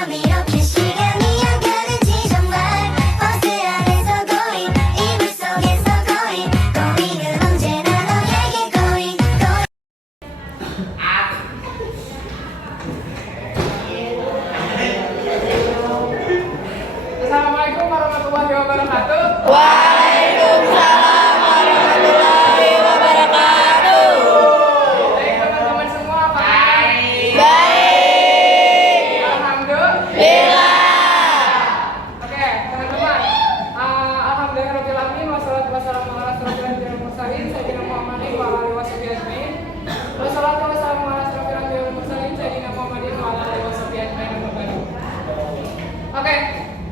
밤이 이렇게 시간이 안 가는지 정말 버스 안에서 고인 이불 속에서 고인 고인은 언제나 너에게 고인 고인 Assalamualaikum warahmatullahi wabarakatuh. Waalaikumsalam warahmatullahi wabarakatuh. Baik teman-teman semua, apa kabar? Baik. Alhamdulillah. Oke, teman-teman. Alhamdulillahirobbilalamin wassalatu wassalamu ala asyrofil mursalin sayyidina Muhammadin wa alihi washabihi ajmain. Wassalatu wassalamu ala asyrofil mursalin sayyidina Muhammadin wa alihi washabihi ajmain. Oke,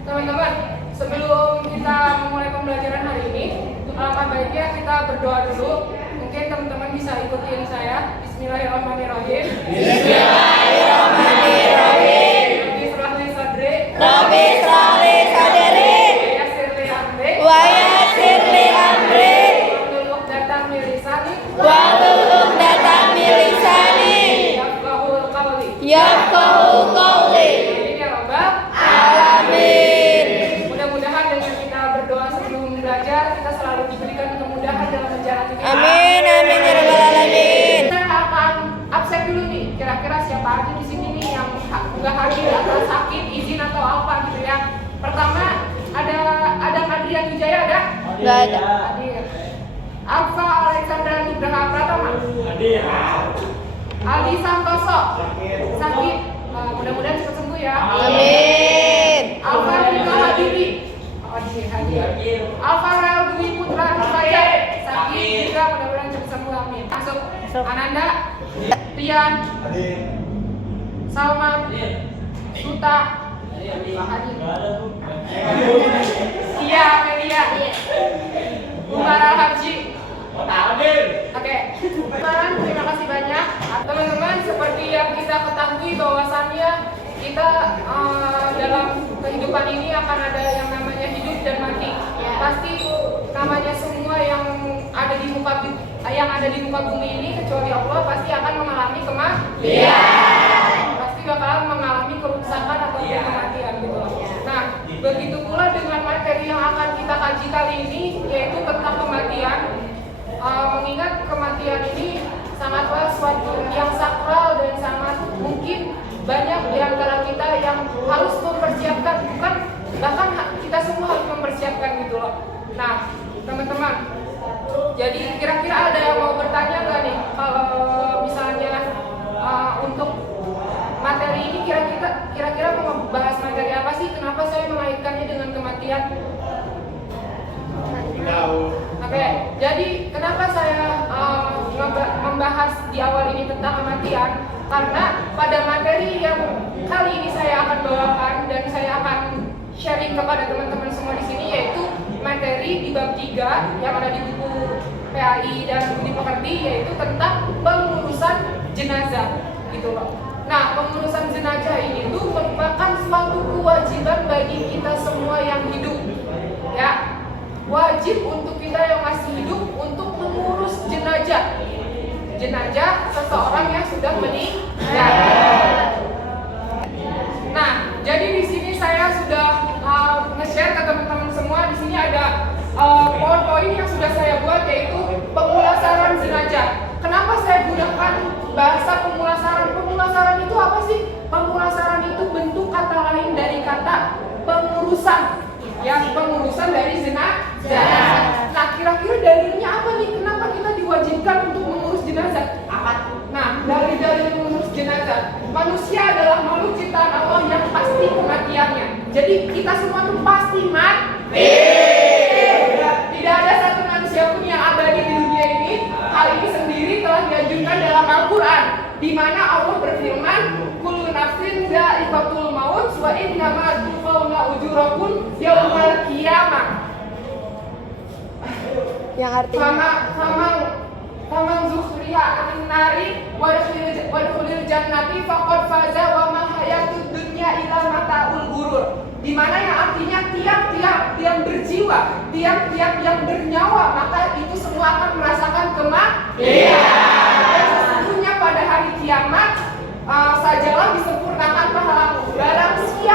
teman-teman, sebelum kita memulai pembelajaran hari ini, alangkah baiknya kita berdoa dulu. Mungkin teman-teman bisa ikutin saya. Bismillahirrahmanirrahim. Bismillahirrahmanirrahim. Rabbi shrah li sadri Rabbi shrah li sadri wa yassir li amri wa yassir li amri wahlul 'uqdatam min lisani wahlul 'uqdatam min lisani yafqahul qawli. yafqahu qawli. Amin ya rabbal Alamin. Mudah-mudahan dengan kita berdoa sebelum belajar, kita selalu diberikan kemudahan dalam menjalani kehidupan. Amin amin ya rabbal alamin. Saya akan absen dulu nih. Kira-kira siapa aja di sini nih yang nggak hadir atau sakit, izin atau apa gitu ya. Pertama ada Adrian Wijaya, ada? Enggak ada. Hadir. Alfa Alexandra Nugraha Pratama. Hadir. Aldi Santoso. Sakit. Mudah-mudahan cepat sembuh ya. Amin. Alfa Rika Habibi. Oh, hadir. Alfa Rel Dwi Putra Nurbaja. Sakit juga, mudah-mudahan cepat sembuh, amin. Masuk. Ananda. Pian. Salma. Suta. Hadir. Iya, Amelia. Umar Al-Haji. Oke, teman-teman, terima kasih banyak. Teman-teman, seperti yang kita ketahui bahwasannya kita dalam kehidupan ini akan ada yang namanya hidup dan mati. Pasti namanya semua yang ada di muka bumi ini kecuali Allah pasti akan mengalami kematian. Pasti bakalan mengalami kerusakan atau kematian gitu loh. Nah, begitu pula dengan materi yang akan kita kaji kali ini yaitu tentang kematian. Mengingat kematian ini sangatlah suatu yang sakral dan sangat mungkin banyak di antara kita yang harus mempersiapkan, bukan bahkan kita semua harus mempersiapkan gitu loh. Nah, teman-teman, jadi kira-kira ada yang mau bertanya nggak nih kalau misalnya untuk materi ini kira-kira mau bahas materi apa sih? Kenapa saya mengaitkannya dengan kematian? Oke, jadi kenapa saya membahas di awal ini tentang kematian? Karena pada materi yang kali ini saya akan bawakan dan saya akan sharing kepada teman-teman semua di sini yaitu materi di bab 3 yang ada di buku PAI dan Budi Pekerti yaitu tentang pengurusan jenazah gitu loh. Nah, pengurusan jenazah ini tuh merupakan suatu kewajiban bagi kita semua yang hidup. Ya. Wajib untuk kita yang masih hidup untuk mengurus jenazah seseorang yang sudah meninggal. Nah, jadi di sini saya sudah nge-share ke teman-teman semua. Di sini ada PowerPoint yang sudah saya buat yaitu pemulasaran jenazah. Kenapa saya gunakan bahasa pemulasaran? Pemulasaran itu apa sih? Pemulasaran itu bentuk kata lain dari kata pengurusan. Ya, pengurusan dari jenazah. Nah, kira-kira dalilnya apa nih? Kenapa kita diwajibkan untuk mengurus jenazah? Apa? Nah, dari dalil mengurus jenazah, manusia adalah makhluk ciptaan Allah yang pasti kematiannya. Jadi kita semua tuh pasti mati. Tidak ada satu manusia pun yang abadi di dunia ini. Hal ini sendiri telah dianjurkan dalam Al-Quran, di mana Allah berfirman, kullu nafsin dha'iqatul maut wa innama tuwaffawna ujurakum yaumal qiyamah. Yang artinya Faman zukhriya anin nari wa dukhulil jannati faqad faza wa ma hayatud dunya illa mata'ul ghurur. Di mana yang artinya tiap-tiap yang berjiwa, tiap-tiap yang bernyawa, maka itu semua akan merasakan kematian. Dan sesungguhnya pada hari kiamat sajalah disempurnakan pahala. Barang siapa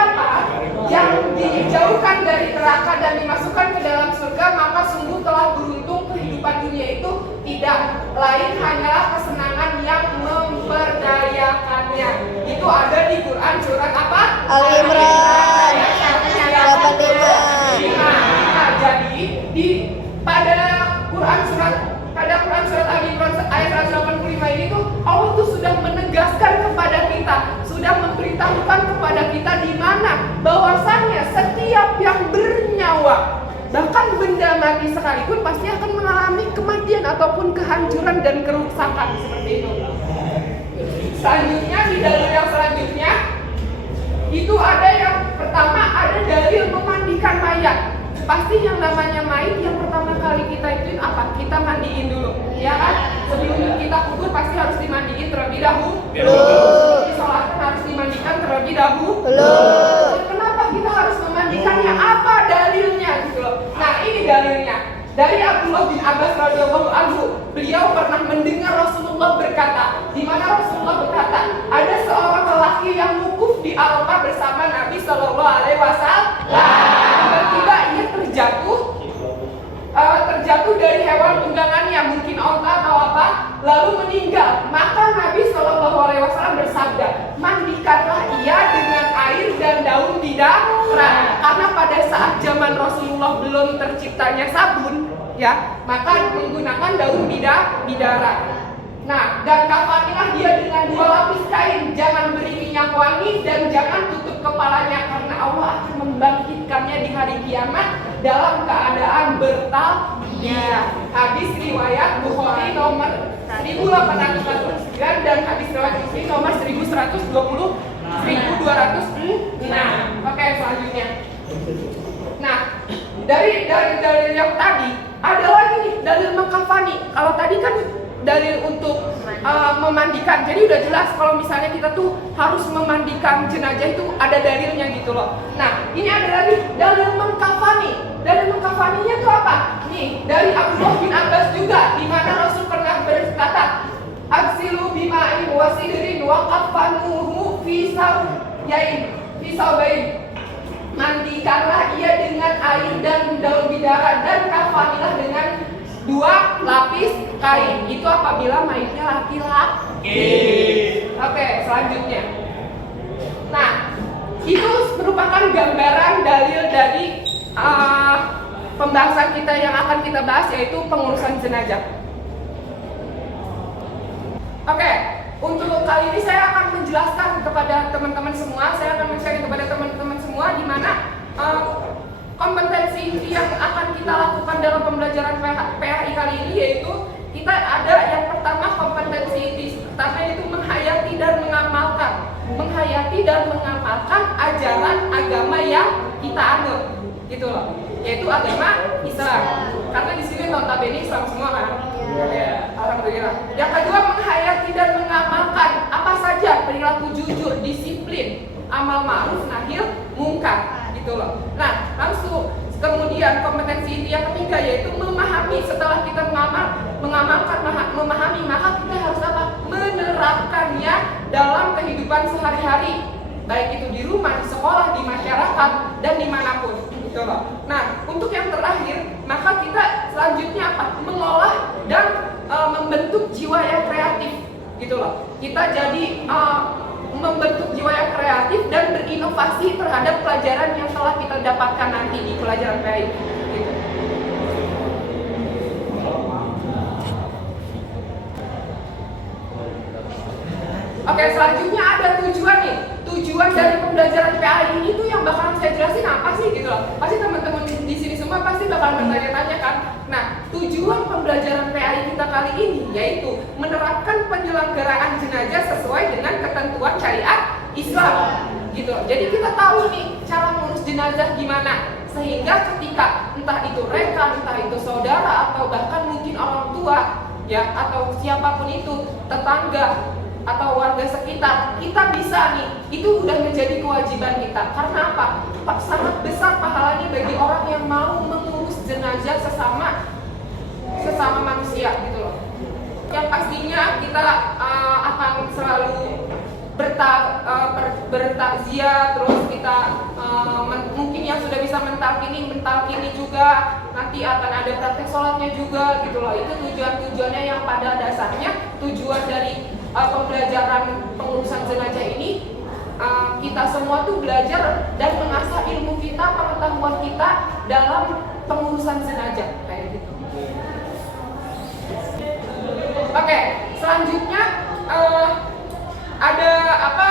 Quran surat apa? Al-Imran. Ayat 85. Nah, jadi pada Quran surat Al-Imran ayat 185 ini tuh Allah tuh sudah menegaskan kepada kita, sudah memberitahukan kepada kita di mana bahwasannya setiap yang bernyawa, bahkan benda mati sekalipun pasti akan mengalami kematian ataupun kehancuran dan kerusakan seperti itu. Selanjutnya di dalil yang selanjutnya itu ada yang pertama ada dalil memandikan mayat. Pasti yang namanya mayat yang pertama kali kita ituin apa? Kita mandiin dulu, ya kan? Sebelum kita kubur pasti harus dimandiin terlebih dahulu. Disolatkan harus dimandikan terlebih dahulu. Kenapa kita harus memandikannya? Apa dalilnya gitu loh? Nah ini dalilnya dari Abdullah bin Abbas radhiyallahu anhu. Beliau pernah mendengar Rasulullah berkata, di mana Rasulullah berkata, ada seorang lelaki yang wukuf di Arafah bersama Nabi Shallallahu Alaihi Wasallam. Tiba-tiba ia terjatuh dari hewan tunggangannya, mungkin onta atau apa, lalu meninggal. Maka Nabi Shallallahu Alaihi Wasallam bersabda, mandikanlah ia dengan air dan daun bidara. Karena pada saat zaman Rasulullah belum terciptanya sabun, ya, maka menggunakan daun bidara. Nah, dan kafanilah dia dengan 2 lapis kain, jangan beri minyak wangi dan jangan tutup kepalanya karena Allah akan membangkitkannya di hari kiamat dalam keadaan bertalbiyah. Hadis riwayat Bukhari nomor 1849 dan hadis riwayat Muslim nomor 1206. Oke, selanjutnya. Nah, dari dalil yang tadi ada lagi nih dalil mengkafani. Kalau tadi kan dalil untuk memandikan, jadi udah jelas kalau misalnya kita tuh harus memandikan jenazah itu ada dalilnya gitu loh. Nah ini ada lagi dalil mengkafani. Dalil mengkafaninya tuh apa? Nih dari Abdullah bin Abbas juga, di mana Rasul pernah berkata, "Aksilu bima'in wasidrin wa kafanuhu fi saubain." Mandikanlah ia dengan air dan daun bidara dan kafanilah dengan 2 lapis kain. Itu apabila mayatnya laki-laki. Oke, selanjutnya. Nah, itu merupakan gambaran dalil dari pembahasan kita yang akan kita bahas, yaitu pengurusan jenazah. Oke, untuk kali ini saya akan menjelaskan kepada teman-teman semua, saya akan men-share kepada teman-teman semua di mana kompetensi yang akan kita lakukan dalam pembelajaran PAI kali ini, yaitu kita ada yang pertama kompetensi pertama yaitu menghayati dan mengamalkan ajaran agama yang kita anut, gitu loh, yaitu agama Islam. Karena di sini notabene Islam semua kan. Ya, alhamdulillah. Yang kedua menghayati dan mengamalkan apa saja perilaku jujur, disiplin, amal ma'ruf nahi mungkar, gitu loh. Nah, langsung kemudian kompetensi yang ketiga yaitu memahami. Setelah kita memahami, maka kita harus apa? Menerapkannya dalam kehidupan sehari-hari, baik itu di rumah, di sekolah, di masyarakat, dan dimanapun, gitu loh. Nah, untuk yang terakhir, maka kita selanjutnya apa? Mengolah dan membentuk jiwa yang kreatif, gitu loh. Kita jadi membentuk jiwa yang kreatif dan berinovasi terhadap pelajaran yang telah kita dapatkan nanti di pelajaran PAI, gitu. Oke, selanjutnya ada tujuan nih. Tujuan dari pembelajaran PAI ini tuh yang bakalan saya jelasin apa sih, gitu loh. Pasti teman-teman di sini semua pasti bakalan bertanya-tanya kan. Nah, tujuan pembelajaran PAI kita kali ini yaitu menerapkan penyelenggaraan jenazah sesuai dengan ketentuan syariat Islam, gitu. Jadi kita tahu nih cara mengurus jenazah gimana, sehingga ketika entah itu rekan, entah itu saudara, atau bahkan mungkin orang tua, ya, atau siapapun itu, tetangga atau warga sekitar, kita bisa nih, itu udah menjadi kewajiban kita. Karena apa? Sangat besar pahalanya bagi orang yang mau mengurus jenazah sesama manusia, gitu loh. Yang pastinya kita akan selalu bertakziah, terus kita mungkin yang sudah bisa mentalkini juga, nanti akan ada praktek sholatnya juga, gitu loh. Itu tujuannya yang pada dasarnya tujuan dari pembelajaran pengurusan jenazah ini, kita kita semua tuh belajar dan mengasah ilmu kita, pengetahuan kita dalam pengurusan jenazah kayak gitu. Oke, selanjutnya ada apa?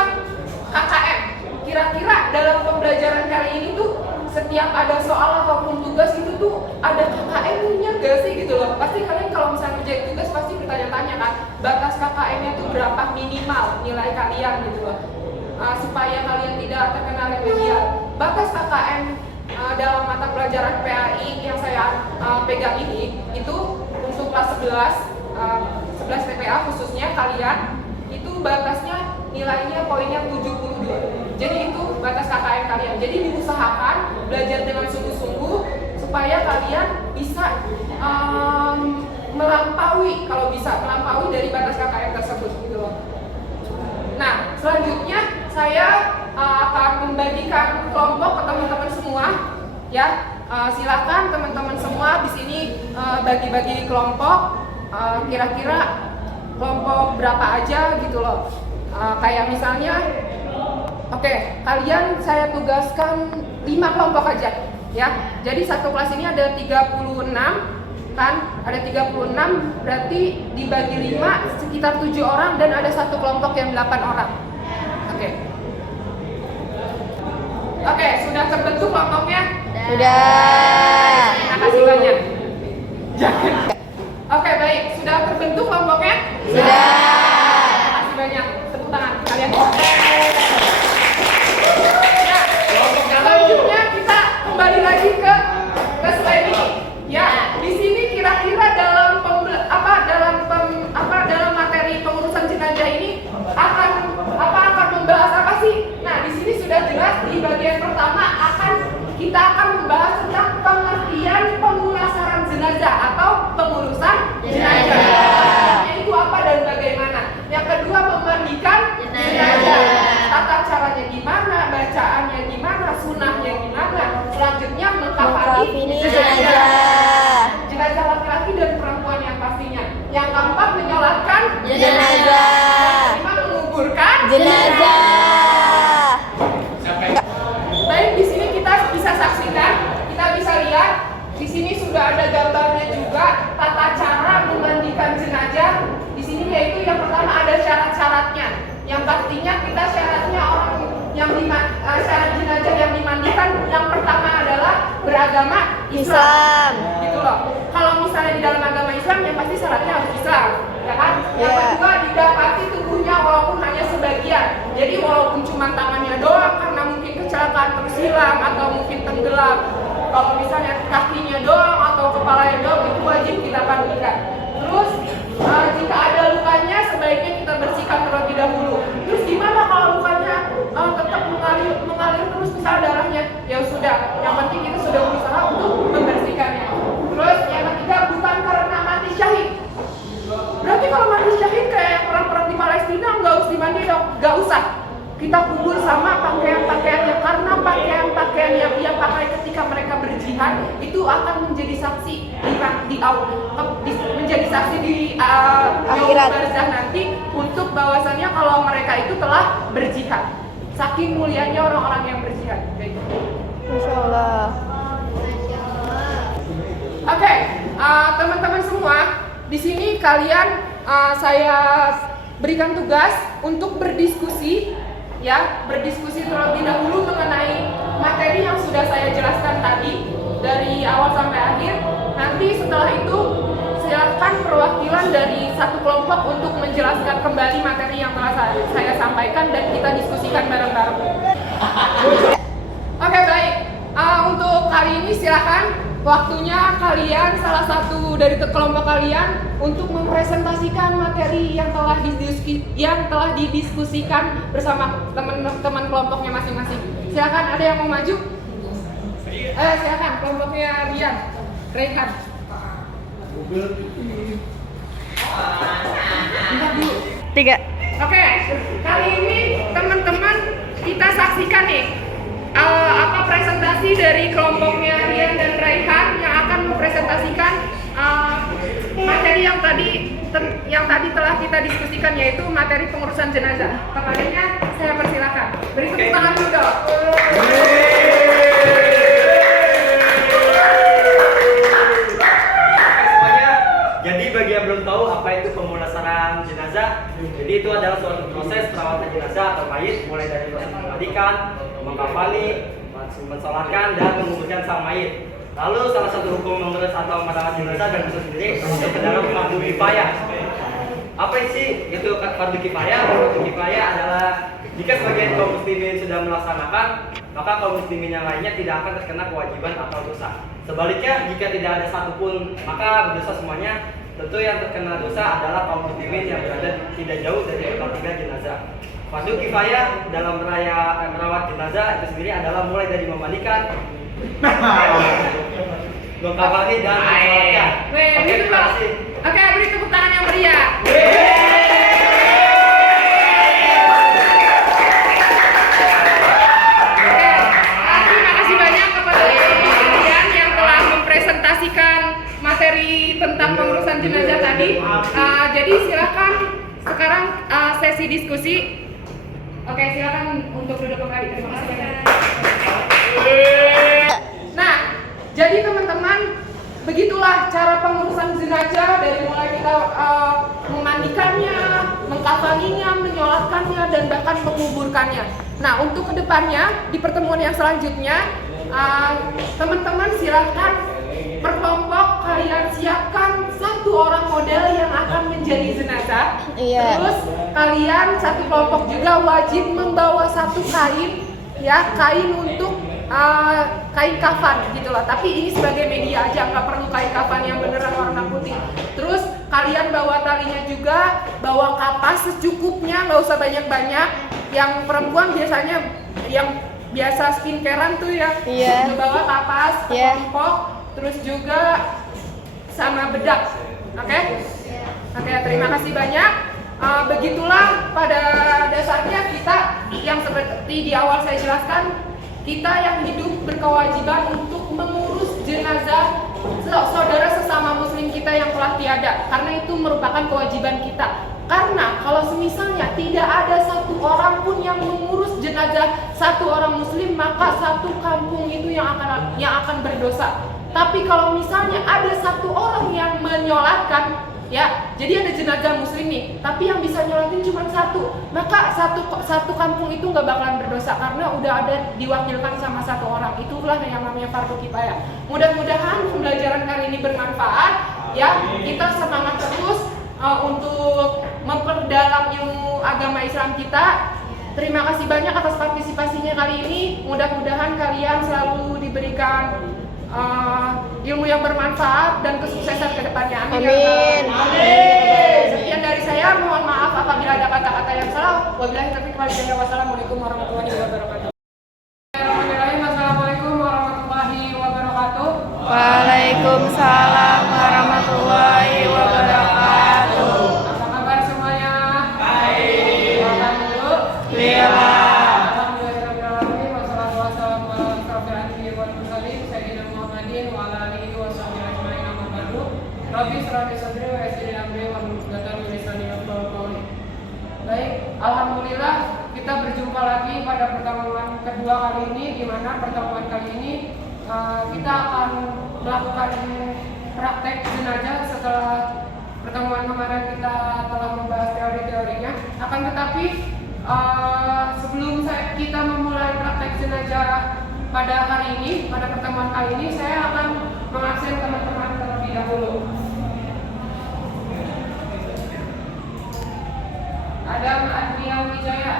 KKM. Kira-kira dalam pembelajaran kali ini tuh setiap ada soal ataupun tugas itu tuh ada KKM-nya gak sih gitu loh. Pasti kalian kalau misalnya kerjain tugas pasti bertanya-tanya kan, batas KKM-nya tuh berapa minimal nilai kalian gitu loh. Supaya kalian tidak terkena remedial. Batas KKM dalam mata pelajaran PAI yang saya pegang ini itu untuk kelas 11 TPA khususnya kalian itu batasnya nilainya poinnya 72. Jadi itu batas KKM kalian. Jadi diusahakan belajar dengan sungguh-sungguh supaya kalian bisa melampaui, kalau bisa melampaui dari batas KKM tersebut gitu loh. Nah, selanjutnya saya akan membagikan kelompok ke teman-teman semua ya. Silakan teman-teman semua di sini bagi-bagi kelompok. Kira-kira kelompok berapa aja gitu loh. Kayak misalnya oke, kalian saya tugaskan 5 kelompok aja ya. Jadi satu kelas ini ada 36 kan? Ada 36 berarti dibagi 5 sekitar 7 orang dan ada satu kelompok yang 8 orang. Oke, sudah terbentuk kelompoknya? Sudah. Terima kasih banyak. Oke, baik. Sudah terbentuk kelompoknya? Sudah. Terima kasih banyak. Tepuk tangan kalian. Ya, selanjutnya kita kembali lagi ke slide ini. Ya, di sini kira-kira dalam dalam materi pengurusan jenazah ini akan membahas apa sih? Nah, di sini sudah jelas di bagian pertama kita akan membahas tentang pengertian pemulasaran jenazah atau pengurusan jenazah. Itu apa dan bagaimana? Yang kedua, memandikan jenazah. Tata caranya gimana, bacaannya gimana, sunahnya gimana. Selanjutnya mengkafani jenazah. Jenazah laki-laki dan perempuan yang pastinya. Yang keempat, menyolatkan Jenazah. Kelima, menguburkan Jenazah. Baik, di sini kita bisa saksikan, kita bisa lihat di sini sudah ada gambarnya juga tata cara memandikan jenazah. Di sini yaitu yang pertama ada syarat-syaratnya. Yang pastinya kita syaratnya orang yang syarat jenazah yang dimandikan yang pertama adalah beragama Islam. Gitu loh. Kalau misalnya di dalam agama Islam yang pasti syaratnya harus Islam, ya kan? Yang kedua, didapati tubuhnya walaupun hanya sebagian. Jadi walaupun cuma tangannya doang karena mungkin kecelakaan terus hilang atau mungkin tenggelam. Kalau misalnya kakinya doang atau kepalanya doang itu wajib kita mandikan. Terus jika ada lukanya sebaiknya kita bersihkan terlebih dahulu. Terus gimana kalau lukanya tetap mengalir terus misal darahnya? Ya sudah, yang penting kita sudah berusaha untuk membersihkannya. Terus yang ketiga, bukan karena mati syahid. Berarti kalau mati syahid kayak perang-perang di Palestina nggak harus dimandi dong, nggak usah. Kita kubur sama pakaian-pakaiannya karena pakaian-pakaian yang ia pakai ketika mereka berjihad itu akan menjadi saksi menjadi saksi di akhirat barzah nanti untuk bahwasannya kalau mereka itu telah berjihad. Saking mulianya orang-orang yang berjihad. Masya Allah. Oke, teman-teman semua, di sini kalian saya berikan tugas untuk berdiskusi, ya, berdiskusi terlebih dahulu mengenai materi yang sudah saya jelaskan tadi dari awal sampai akhir. Nanti setelah itu silakan perwakilan dari satu kelompok untuk menjelaskan kembali materi yang telah saya sampaikan dan kita diskusikan bareng-bareng. Oke, baik. Untuk kali ini silakan waktunya kalian salah satu dari kelompok kalian untuk mempresentasikan materi yang telah didiskusikan bersama teman-teman kelompoknya masing-masing. Silakan, ada yang mau maju? Silakan kelompoknya Raihan. Tiga. Oke, kali ini teman-teman kita saksikan nih presentasi dari kelompoknya Rian dan Raihan yang akan mempresentasikan materi yang tadi telah kita diskusikan, yaitu materi pengurusan jenazah. Kembalinya saya persilakan. Beri tepuk tangan Semuanya, jadi bagi yang belum tahu apa itu pemulasaran jenazah, jadi itu adalah suatu proses perawatan jenazah atau mayit mulai dari proses memandikan, mengkafani, mensolatkan dan menguburkan sang mayit. Lalu salah satu hukum mengurus atau merawat jenazah dan itu sendiri masuk ke dalam fardu kifayah. Apa sih itu fardu kifayah? Fardu kifayah adalah jika sebagian kaum muslimin sudah melaksanakan, maka kaum muslimin yang lainnya tidak akan terkena kewajiban atau dosa. Sebaliknya, jika tidak ada satupun, maka berdosa semuanya. Tentu yang terkena dosa adalah kaum muslimin yang berada tidak jauh dari tempat tinggal jenazah. Fardu kifayah dalam merawat jenazah itu sendiri adalah mulai dari memandikan, mengkafani dan mensolatkan. Oke, terima kasih. Oke, beri tepuk tangan yang meriah. Terima kasih banyak kepada kalian yang telah mempresentasikan materi tentang pengurusan jenazah tadi. Jadi silakan sekarang sesi diskusi. Oke, silakan untuk duduk kembali. Terima kasih banyak. Nah, jadi teman-teman, begitulah cara pengurusan jenazah dari mulai kita memandikannya, mengkafaninya, menyolatkannya, dan bahkan menguburkannya. Nah, untuk kedepannya di pertemuan yang selanjutnya, teman-teman silahkan per kelompok kalian siapkan satu orang model yang akan menjadi jenazah. Iya. Terus kalian satu kelompok juga wajib membawa satu kain, ya, kain untuk kain kafan gitu loh. Tapi ini sebagai media aja, nggak perlu kain kafan yang beneran warna putih. Terus kalian bawa talinya juga, bawa kapas secukupnya, nggak usah banyak-banyak. Yang perempuan biasanya yang biasa skincarean tuh ya, Iya. bawa kapas, Iya. kelompok, terus juga sama bedak. Oke? Oke, terima kasih banyak. Begitulah pada dasarnya kita yang seperti di awal saya jelaskan, kita yang hidup berkewajiban untuk mengurus jenazah saudara sesama muslim kita yang telah tiada, karena itu merupakan kewajiban kita. Karena kalau semisalnya tidak ada satu orang pun yang mengurus jenazah satu orang muslim, maka satu kampung itu yang akan berdosa. Tapi kalau misalnya ada satu orang yang menyolatkan, ya, jadi ada jenazah muslim nih, tapi yang bisa nyolatin cuma satu, maka satu kampung itu nggak bakalan berdosa karena udah ada diwakilkan sama satu orang. Itulah yang namanya fardu kifayah. Mudah-mudahan pembelajaran kali ini bermanfaat, ya. Kita semangat terus untuk memperdalam ilmu agama Islam kita. Terima kasih banyak atas partisipasinya kali ini. Mudah-mudahan kalian selalu diberikan ilmu yang bermanfaat dan kesuksesan ke depannya. Amin. Amin. Amin. Sekian dari saya. Mohon maaf apabila ada kata-kata yang salah. Wabillahi taufiq wal hidayah. Wassalamualaikum warahmatullahi wabarakatuh. Assalamualaikum warahmatullahi wabarakatuh. Waalaikumsalam warahmatullahi wabarakatuh. Apa kabar semuanya? Baik. Makan dulu. Iya. Baik, alhamdulillah kita berjumpa lagi pada pertemuan kedua kali ini, di mana pertemuan kali ini kita akan melakukan praktek jenazah setelah pertemuan kemarin kita telah membahas teori-teorinya. Akan tetapi sebelum kita memulai praktek jenazah pada hari ini, pada pertemuan kali ini, saya akan mengabsen teman-teman terlebih dahulu. Adam Adria Wijaya.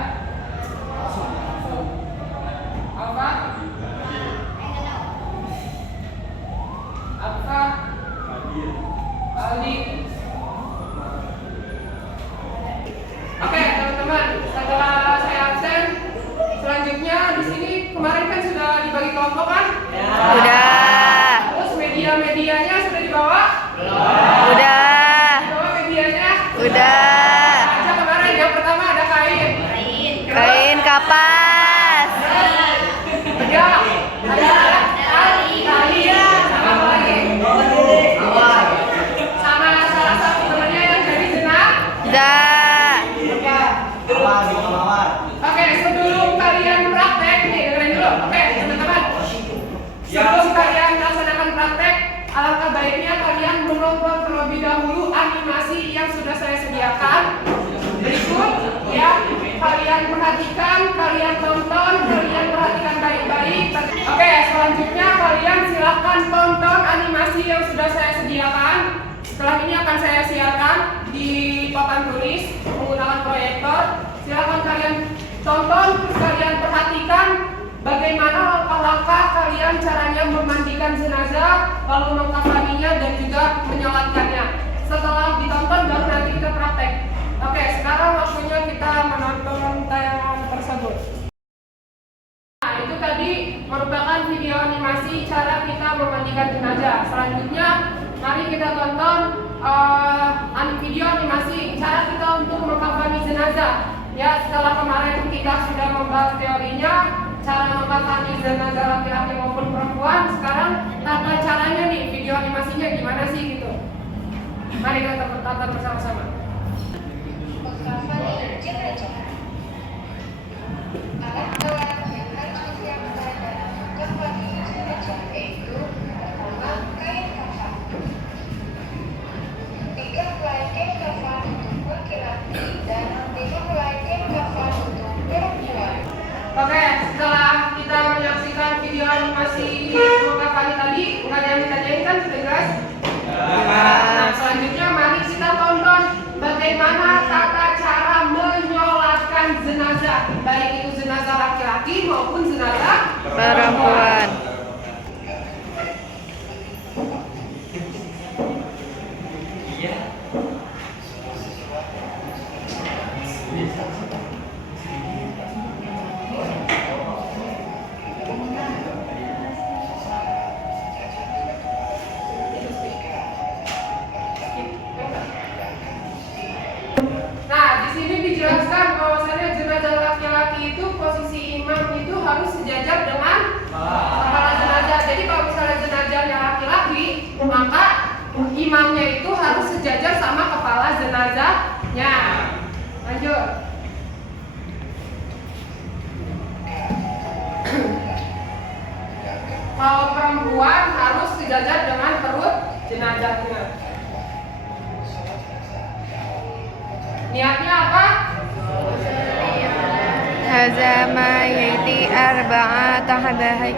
Apa? Apa? Ali. Oke, teman-teman, setelah saya absen, selanjutnya di sini kemarin kan sudah dibagi kelompok kan? Ya. Udah. Terus media-medianya sudah dibawa? Udah. Dibawa medianya? Udah. Aja kemarin yang pertama ada kain. Kain kapas. Bedak. Ada tali. Sama apa lagi? Sama salah satu temannya yang jadi jenazah. Da. Oke, sebelum kalian praktek nih, sebaiknya kalian menonton terlebih dahulu animasi yang sudah saya sediakan. Berikut ya, kalian perhatikan, kalian tonton, kalian perhatikan baik-baik. Oke, selanjutnya kalian silahkan tonton animasi yang sudah saya sediakan. Setelah ini akan saya siarkan di papan tulis menggunakan proyektor. Silahkan kalian tonton, terus kalian perhatikan bagaimana langkah-langkah kalian caranya memandikan jenazah, lalu mengkafaninya dan juga menyolatkannya. Setelah ditonton baru nanti kita praktek. Oke, sekarang waktunya kita menonton tayangan tersebut. Nah, itu tadi merupakan video animasi cara kita memandikan jenazah. Selanjutnya, mari kita tonton video animasi cara kita untuk mengkafani jenazah. Ya, setelah kemarin kita sudah membahas teorinya, cara mengkafani jenazah laki-laki maupun perempuan. Sekarang tata caranya nih, video animasinya gimana sih gitu. Mari kita tonton bersama-sama. Mengkafani jenazah. Alat-alat yang harus disiapkan dalam mengkafani jenazah yaitu pertama, kain kafan. 3 helai kain kafan untuk laki-laki dan 5 helai kain kafan untuk perempuan. Oke, setelah kita menyaksikan video animasi mengkafani tadi, nggak ada yang ditanyain kan, sudah jelas? Nah, selanjutnya mari kita tonton bagaimana tata cara menyolatkan jenazah, baik itu jenazah laki-laki maupun jenazah Perempuan. Nah, di sini dijelaskan bahwasannya jenazah laki-laki itu posisi imam itu harus sejajar dengan kepala jenazah. Jadi kalau misalnya jenazahnya laki-laki, maka imamnya itu harus sejajar sama kepala jenazahnya. Lanjut. Kalau perempuan harus sejajar dengan perut jenazahnya. Niatnya apa? Hazama yaiti arba'a tahabahi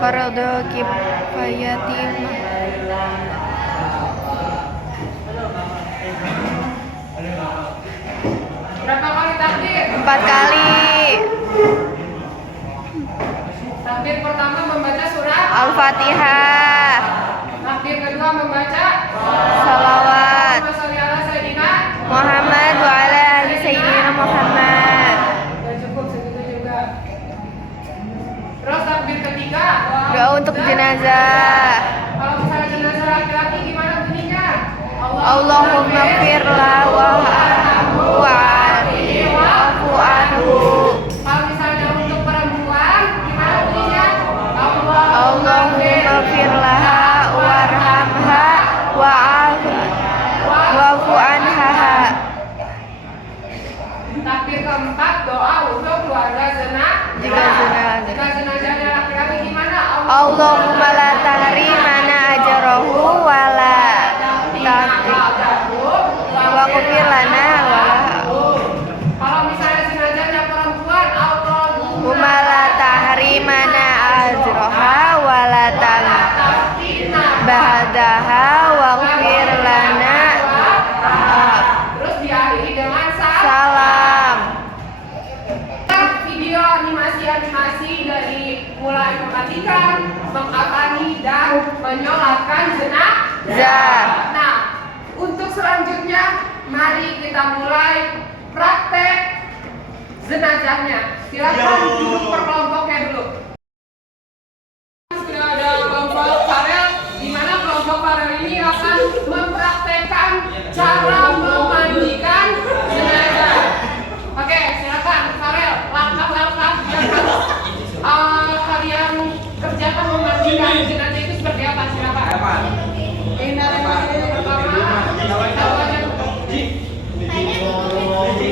fardu kifayati. Berapa kali takbir? 4 kali. Takbir pertama membaca surah Al-Fatihah. Takbir kedua membaca Salawat. Allahumma sholli ala sayyidina. Muhammad wa ala ali sayyidina Muhammad. Ya cukup segitu juga. Terus takbir ketiga Doa untuk jenazah. Kalau misalnya jenazah laki-laki gimana bunyinya? Allahumma firlah wa'afu anhu. Kalau misalnya untuk perempuan gimana bunyinya? Allahumma firlah warhamha wa'afu anha. Takbir keempat doa untuk keluarga Jika jenazah. Jika jenazahnya laki-laki gimana? Allahumma la tahrimana ajrahu wa la wa ghfir lana wa Kalau misalnya jenazahnya perempuan, Allahumma la tahrimana ajraha wa la ba'daha wa ghfir lana. Terus diakhiri dengan Salam. video animasi dari mulai mematikan, mengkafani dan menyolatkan jenazah. Nah, untuk selanjutnya mari kita mulai praktek jenazahnya. Silakan duduk per kelompoknya dulu. Sudah ada kelompok Farel, di mana kelompok Farel ini akan mempraktekkan cara memandikan jenazah. Oke, silakan Farel, langkah-langkah yang harus kalian kerjakan memandikan jenazah itu seperti apa? Silakan.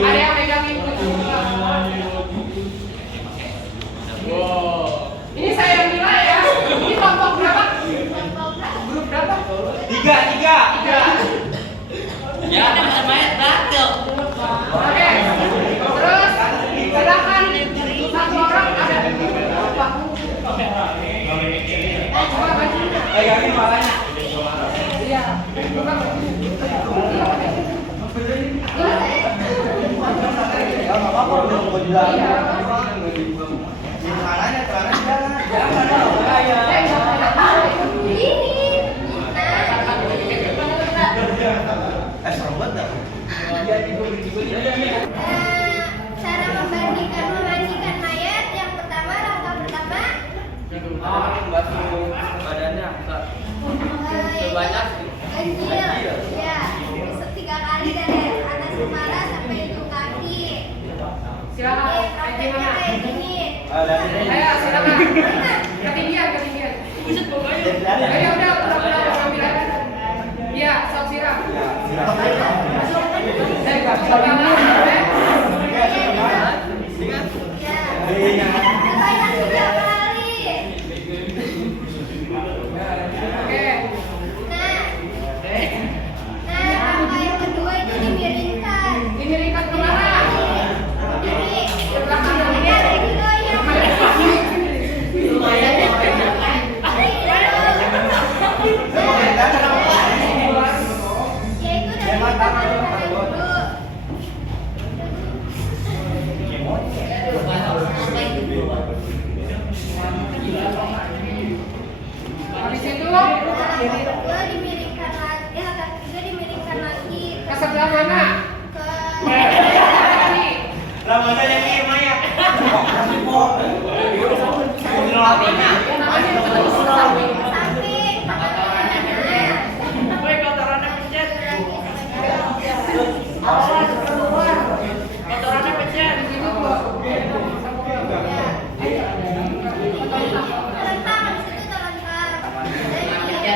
Ada yang megangin ini saya nilai ya. Ini kelompok berapa? Grup berapa? Cara memandikan mayat yang pertama, langkah pertama Badannya sebanyak kecil, ya, 3 kali dari atas kepala sampai ujung kaki. Silakan. Prakteknya kayak gini. Ayo silakan. Ketinggian. Ayo udah ambil air. Iya, sok siram. Dari kaki pertama, Ya. Sebanyak 3 kali. Oke. Nah, langkah yang kedua itu dimiringkan. Dimiringkan kemana? Ini Ke belakang. ada gitu ya. Yaitu dari tangan sampai dulu. Habis itu Langkah kedua dimiringkan lagi. Langkah ketiga dimiringkan lagi. ke sebelah mana? Ke Kaki. Rambutnya yang ini Maya. Namanya ketemu samping. samping.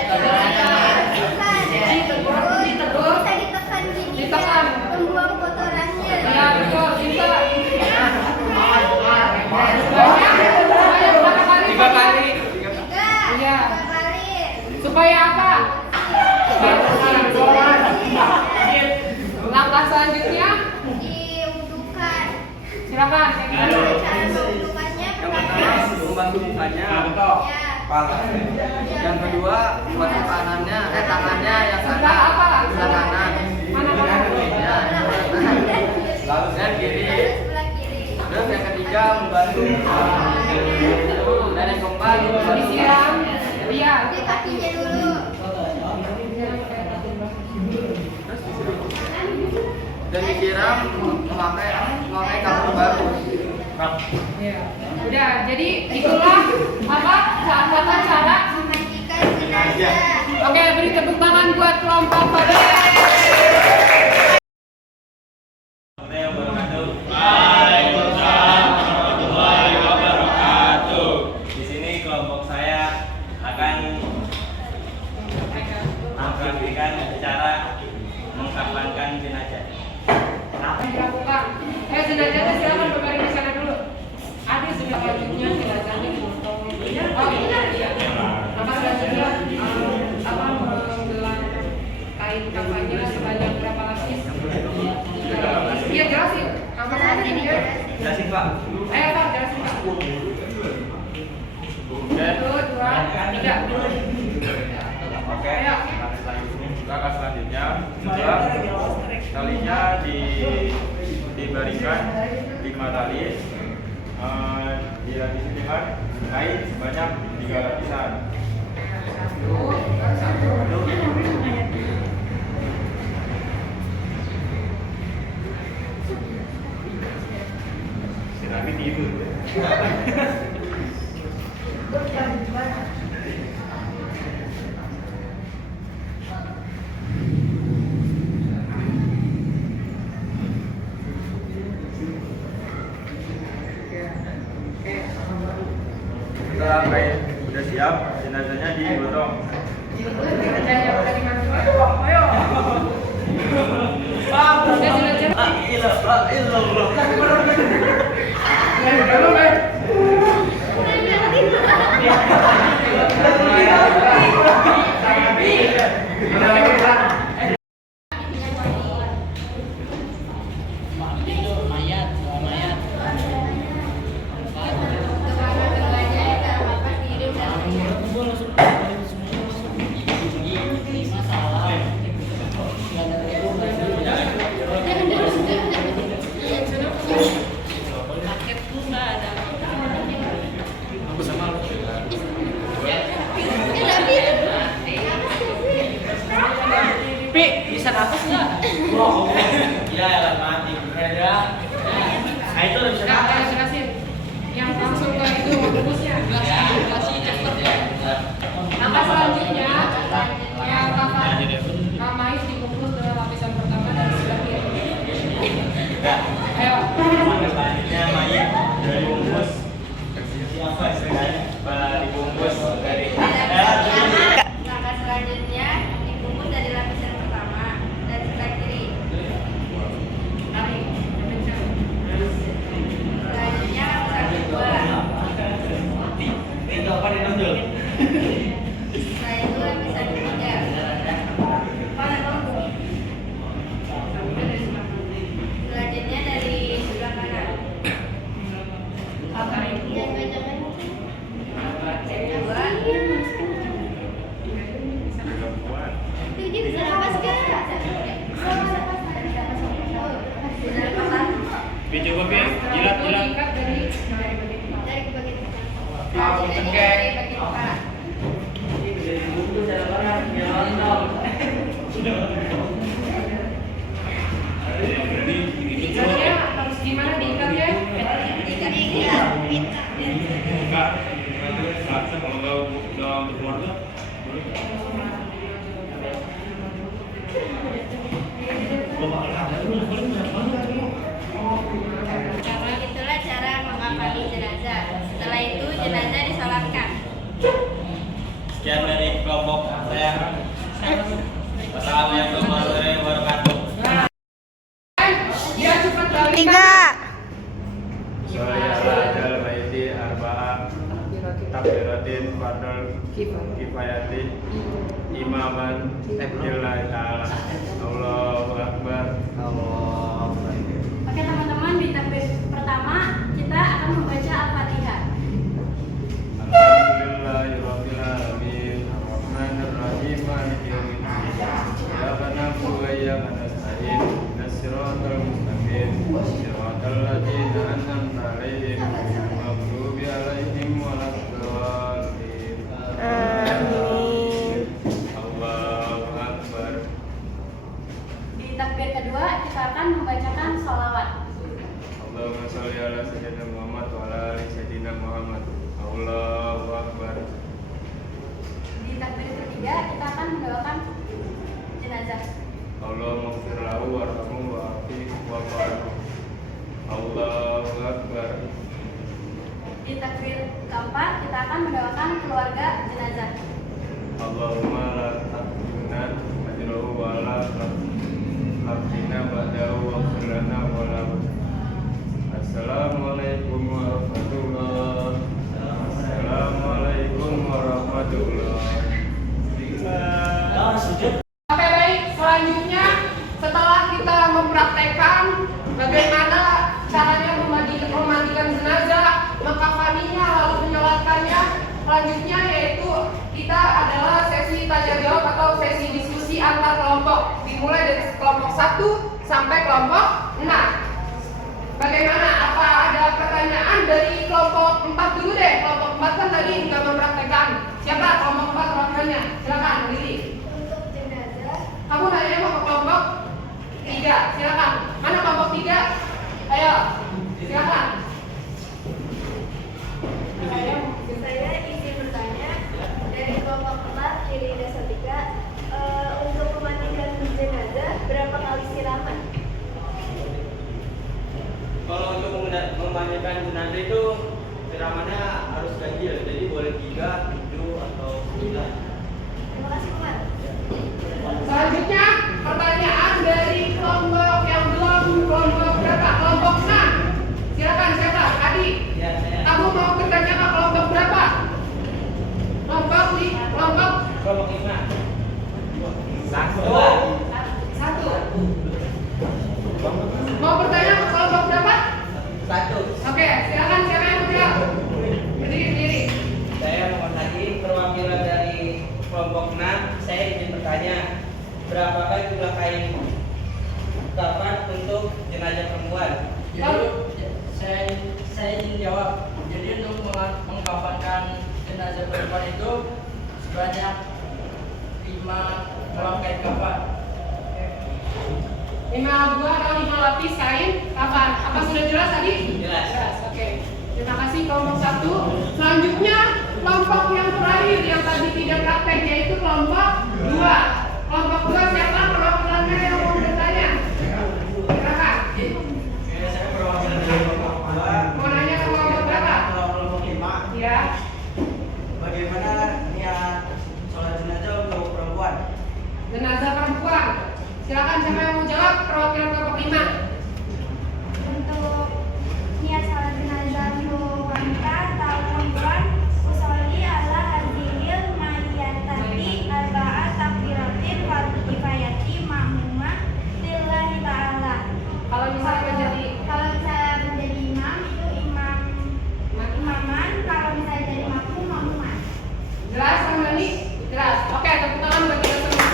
Tangan kanan. Bisa ditekan gini Ditekan. membuang kotorannya. Ya betul, cinta. Banyak berapa kali? 3 kali. Iya. 3 kali. Supaya apa? Langkah selanjutnya, Diwudukan. silakan. Kayak gimana? Cara mewudukannya pertama Membantu mukanya. ya. Kepala. Yang kedua, basuh tangannya yang Sebelah apa? sebelah kanan. Mana? Ya, lalu yang kiri. Sebelah kiri. Terus yang ketiga membantu. Dan yang keempat Disiram. Iya. Di kakinya dulu. dan disiram memakai kalung baru. Iya. Udah, jadi itulah apa? Tata cara. Memandikan jenazah. Oke, beri tepuk tangan buat kelompok pada. Di sini kelompok saya akan mempraktikkan cara mengkafankan jenazah. Apa yang dilakukan? Jenazahnya silakan berbaring di sana dulu. Ada selanjutnya jenazahnya dipotong. Oh iya. Apa selanjutnya? Apa menggelar kain kafannya sebanyak berapa lapis? Iya jelasin. Apa selanjutnya? Jelasin Pak. Ayo Pak, jelasin Pak. 1, 2, 3. Oke. Langkah selanjutnya setelah talinya dibaringkan 5 tali, dilapisi dengan kain sebanyak 3 lapisan. Setelah kain sudah siap, jenazahnya digotong. Iya, elah mati. Ya. Nah, itu udah bisa Nah, jelasin. Yang langsung ke itu bungkusnya. Maka selanjutnya yang kamais dibungkus dengan lapisan pertama dari sebelah kiri. Ayo. Selanjutnya mayit dari bungkus siapa istilahnya? Dibungkus dari Langkah selanjutnya dibungkus dari lapisan pertama dan sebelah kiri. Selanjutnya lapisan kedua. itu apa nih nonjol? Setelah itu lapisan ketiga. Selanjutnya dari sebelah kanan. perempuan. Dia bisa lepas gak? Bisa lepas satu. Coba Pi, jilat. Diikat dari Dari bagian depan. Oh, Dari oke. bagian kepala. Diikatnya harus gimana diikatnya? Enggak. Kalau udah untuk keluarga, Itulah cara mengakali jenazah. Setelah itu jenazah disolatkan. sekian dari kelompok saya. Wassalamualaikum warahmatullahi wabarakatuh. Dia cepat balik. 3. Saya Adal Maiti Arba'a Takbiratin Fardal Kifayati Imaman Lillahi Ta'ala. Allahu Akbar. Oke teman-teman, di takbir pertama kita akan membaca Al-Fatihah. Alhamdulillahirabbil alamin arrahmanir rahim maliki yaumiddin iyyaka na'budu wa iyyaka nasta'in ihdinas siratal mustaqim siratal ladzina an'amta 'alaihim ghairil maghdubi 'alaihim waladdallin. Amin. Allahu Akbar. Di takbir kedua kita akan membacakan sholawat. Allahumma sholli ala sayyidina Muhammad wa ala ali sayyidina Muhammad. Allahu Akbar. Di takbir ketiga kita akan mendoakan jenazah. Allahumma ighfir lahu warhamhu wa'afihi wa'fu. Allahu Akbar. Di takbir keempat kita akan mendoakan keluarga jenazah. Allahumma la tahrimna ajrahu wa la tahrimna ba'dahu wa ighfir lana wa lahu. Assalamualaikum warahmatullahi wabarakatuh. Assalamualaikum warahmatullahi wabarakatuh. Oke baik, selanjutnya setelah kita mempraktekkan bagaimana caranya memandikan jenazah, mengkafaninya, lalu menyolatkannya, selanjutnya yaitu kita adalah sesi tanya jawab atau sesi diskusi antar kelompok, dimulai dari kelompok 1 sampai kelompok 6. Bagaimana? Apa ada pertanyaan dari kelompok 4 dulu deh? Kelompok 4 kan tadi nggak mempraktekkan. Siapa kelompok 4 perwakilannya? Silakan, Lili. Untuk jenazah, Kamu nanya mau ke kelompok 3, silakan. Mana kelompok 3? Ayo, silakan. saya izin bertanya dari kelompok 4 Irina Satika, untuk memandikan jenazah berapa kali siraman? Kalau untuk memandikan jenazah itu siramannya harus ganjil, jadi boleh 3, 7 atau 9. Terima kasih Umar. Selanjutnya pertanyaan dari kelompok yang belum, kelompok berapa? Kelompok 6. Silakan siapa? Adi. Ya, saya. Kamu mau bertanya ke kelompok berapa? Kelompok 5. 1. 1. Mau bertanya ke kelompok berapa? 1. Oke, silakan siapa yang mau jawab? Berdiri. Saya Muhammad Hadi, perwakilan dari kelompok 6. Saya izin bertanya, berapakah jumlah kain kafan untuk jenazah perempuan? Saya ingin jawab. Jadi untuk mengkafankan jenazah perempuan itu sebanyak 5 kolam kain kafan. 5 buah atau 5 lapis kain kafan. Apa sudah jelas tadi? Jelas. Oke. Terima kasih kelompok 1. Selanjutnya kelompok yang terakhir yang tadi tidak praktek yaitu kelompok 2. Kelompok 2 siapa perwakilannya yang mau bertanya? Silakan. Saya perwakilan dari kelompok 2. Mau nanya ke kelompok berapa? Kelompok 5. Ya. Bagaimana niat sholat jenazah untuk perempuan? Jenazah perempuan. Silakan siapa yang mau jawab perwakilan kelompok 5. Untuk niat salat jenazah untuk wanita atau perempuan, usolli ala hadhil mayyitati arba'at takbiratin fardu kifayati ma'mumah lillahi ta'ala. Kalau misalnya menjadi Kalau misalnya menjadi imam itu imaman, kalau misalnya jadi makmum makmuman. jelas sama ini? Jelas. Oke, tepuk tangan bagi kita semua.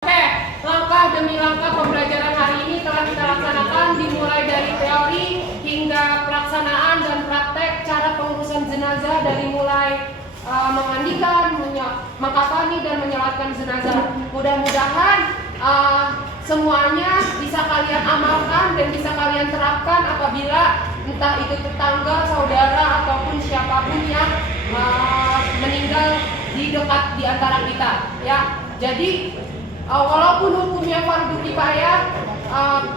Oke, langkah demi langkah pembelajaran hari ini telah kita laksanakan dimulai dari teori hingga pelaksanaan dan praktek cara pengurusan jenazah dari mulai memandikan, mengkafani dan menyolatkan jenazah. Mudah-mudahan semuanya bisa kalian amalkan dan bisa kalian terapkan apabila entah itu tetangga, saudara ataupun siapapun yang meninggal di dekat di antara kita, ya. Jadi walaupun hukumnya fardu kifayah,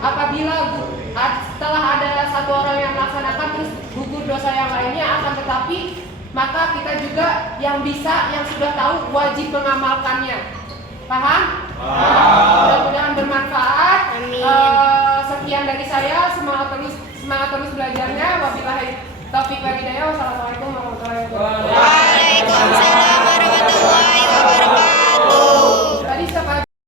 apabila setelah ada satu orang yang melaksanakan terus gugur dosa yang lainnya, akan tetapi maka kita juga yang bisa, yang sudah tahu wajib mengamalkannya. Paham? Mudah-mudahan bermanfaat. Sekian dari saya, semangat terus belajarnya. Wabillahi taufiq wal hidayah. Wassalamualaikum warahmatullahi wabarakatuh. Waalaikumsalam.